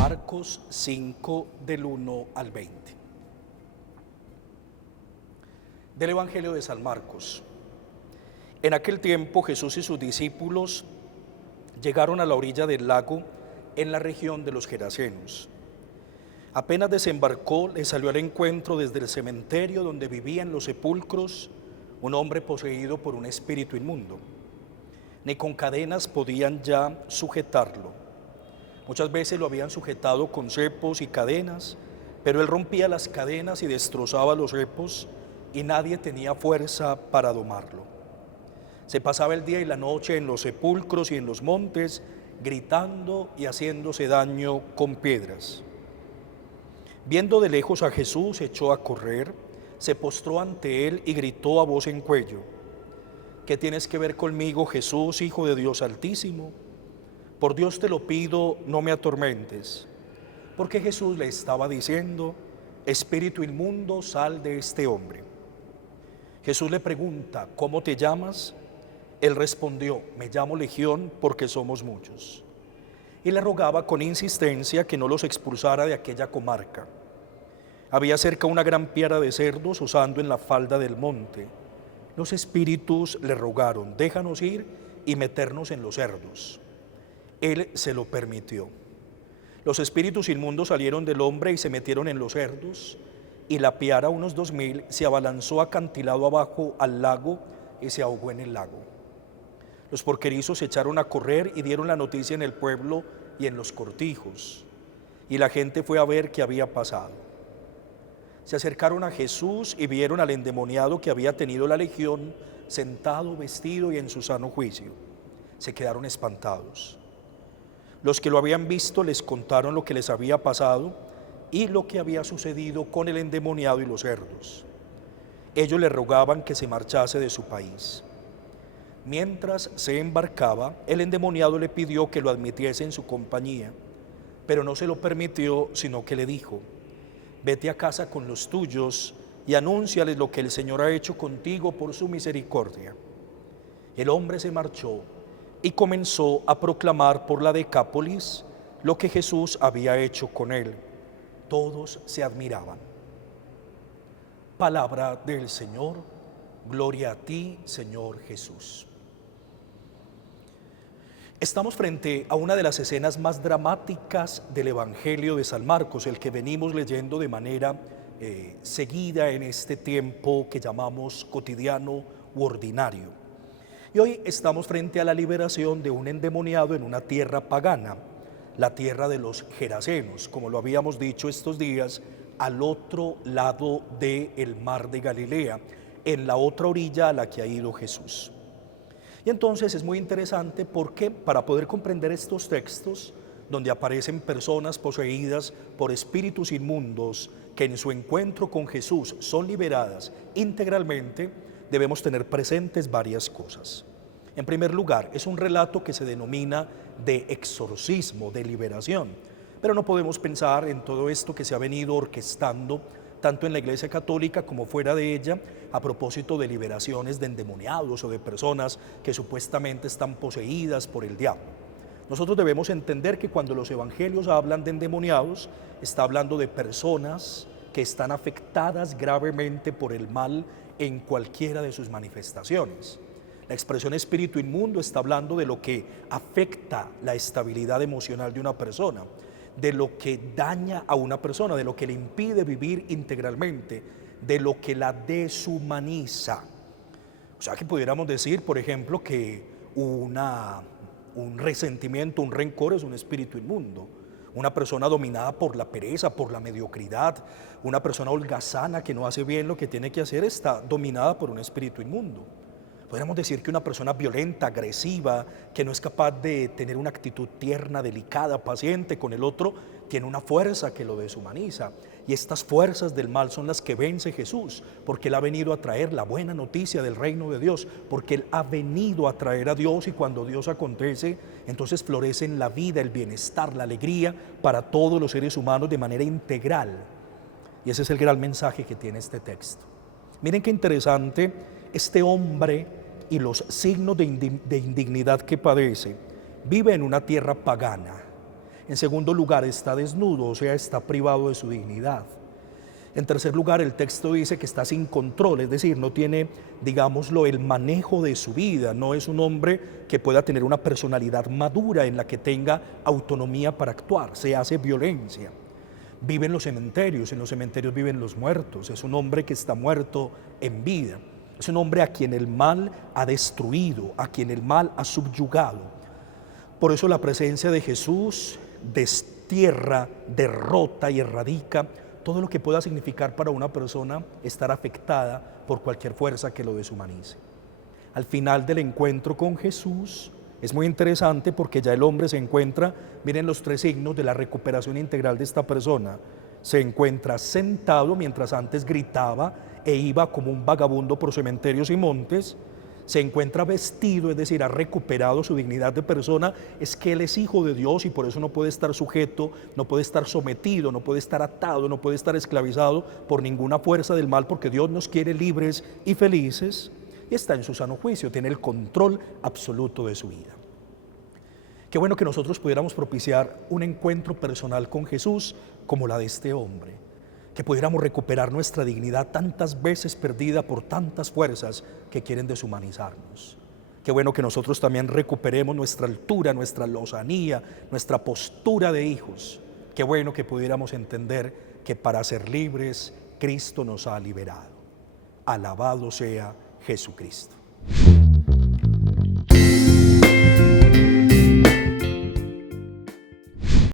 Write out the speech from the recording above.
Marcos 5, del 1 al 20. Del Evangelio de San Marcos. En aquel tiempo Jesús y sus discípulos llegaron a la orilla del lago en la región de los Gerasenos. Apenas desembarcó, le salió al encuentro desde el cementerio donde vivían los sepulcros un hombre poseído por un espíritu inmundo. Ni con cadenas podían ya sujetarlo. Muchas veces lo habían sujetado con cepos y cadenas, pero él rompía las cadenas y destrozaba los cepos y nadie tenía fuerza para domarlo. Se pasaba el día y la noche en los sepulcros y en los montes, gritando y haciéndose daño con piedras. Viendo de lejos a Jesús, echó a correr, se postró ante él y gritó a voz en cuello: ¿Qué tienes que ver conmigo, Jesús, Hijo de Dios Altísimo? Por Dios te lo pido, no me atormentes. Porque Jesús le estaba diciendo: espíritu inmundo, sal de este hombre. Jesús le pregunta: ¿cómo te llamas? Él respondió: me llamo Legión, porque somos muchos. Y le rogaba con insistencia que no los expulsara de aquella comarca. Había cerca una gran piara de cerdos usando en la falda del monte. Los espíritus le rogaron: déjanos ir y meternos en los cerdos. Él se lo permitió. Los espíritus inmundos salieron del hombre y se metieron en los cerdos, y la piara, unos 2000, se abalanzó acantilado abajo al lago y se ahogó en el lago. Los porquerizos se echaron a correr y dieron la noticia en el pueblo y en los cortijos, y la gente fue a ver qué había pasado. Se acercaron a Jesús y vieron al endemoniado que había tenido la legión, sentado, vestido y en su sano juicio. Se quedaron espantados. Los que lo habían visto les contaron lo que les había pasado y lo que había sucedido con el endemoniado y los cerdos. Ellos le rogaban que se marchase de su país. Mientras se embarcaba, el endemoniado le pidió que lo admitiese en su compañía, pero no se lo permitió, sino que le dijo: vete a casa con los tuyos y anúnciales lo que el Señor ha hecho contigo por su misericordia. El hombre se marchó y comenzó a proclamar por la Decápolis lo que Jesús había hecho con él. Todos se admiraban. Palabra del Señor. Gloria a ti, Señor Jesús. Estamos frente a una de las escenas más dramáticas del Evangelio de San Marcos, el que venimos leyendo de manera seguida en este tiempo que llamamos cotidiano u ordinario. Y hoy estamos frente a la liberación de un endemoniado en una tierra pagana, la tierra de los Gerasenos, como lo habíamos dicho estos días, al otro lado del mar de Galilea, en la otra orilla a la que ha ido Jesús. Y entonces es muy interesante porque para poder comprender estos textos, donde aparecen personas poseídas por espíritus inmundos que en su encuentro con Jesús son liberadas integralmente, debemos tener presentes varias cosas. En primer lugar, es un relato que se denomina de exorcismo, de liberación, pero no podemos pensar en todo esto que se ha venido orquestando tanto en la Iglesia Católica como fuera de ella, a propósito de liberaciones de endemoniados o de personas que supuestamente están poseídas por el diablo. Nosotros debemos entender que cuando los evangelios hablan de endemoniados, está hablando de personas que están afectadas gravemente por el mal en cualquiera de sus manifestaciones. La expresión espíritu inmundo está hablando de lo que afecta la estabilidad emocional de una persona, de lo que daña a una persona, de lo que le impide vivir integralmente, de lo que la deshumaniza. O sea que pudiéramos decir, por ejemplo, que un resentimiento, un rencor es un espíritu inmundo. Una persona dominada por la pereza, por la mediocridad, una persona holgazana que no hace bien lo que tiene que hacer, está dominada por un espíritu inmundo. Podríamos decir que una persona violenta, agresiva, que no es capaz de tener una actitud tierna, delicada, paciente con el otro, tiene una fuerza que lo deshumaniza. Y estas fuerzas del mal son las que vence Jesús, porque Él ha venido a traer la buena noticia del reino de Dios, porque Él ha venido a traer a Dios, y cuando Dios acontece, entonces florece en la vida, el bienestar, la alegría para todos los seres humanos de manera integral. Y ese es el gran mensaje que tiene este texto. Miren qué interesante, este hombre y los signos de indignidad que padece, vive en una tierra pagana. En segundo lugar, está desnudo, o sea, está privado de su dignidad. En tercer lugar, el texto dice que está sin control, es decir, no tiene, digámoslo, el manejo de su vida. No es un hombre que pueda tener una personalidad madura en la que tenga autonomía para actuar. Se hace violencia. Vive en los cementerios viven los muertos. Es un hombre que está muerto en vida. Es un hombre a quien el mal ha destruido, a quien el mal ha subyugado. Por eso la presencia de Jesús destierra, derrota y erradica todo lo que pueda significar para una persona estar afectada por cualquier fuerza que lo deshumanice. Al final del encuentro con Jesús es muy interesante porque ya el hombre se encuentra, miren los tres signos de la recuperación integral de esta persona. Se encuentra sentado mientras antes gritaba e iba como un vagabundo por cementerios y montes. Se encuentra vestido, es decir, ha recuperado su dignidad de persona. Es que Él es hijo de Dios y por eso no puede estar sujeto, no puede estar sometido, no puede estar atado, no puede estar esclavizado por ninguna fuerza del mal, porque Dios nos quiere libres y felices, y está en su sano juicio, tiene el control absoluto de su vida. Qué bueno que nosotros pudiéramos propiciar un encuentro personal con Jesús como la de este hombre, que pudiéramos recuperar nuestra dignidad tantas veces perdida por tantas fuerzas que quieren deshumanizarnos. Qué bueno que nosotros también recuperemos nuestra altura, nuestra lozanía, nuestra postura de hijos. Qué bueno que pudiéramos entender que para ser libres, Cristo nos ha liberado. Alabado sea Jesucristo.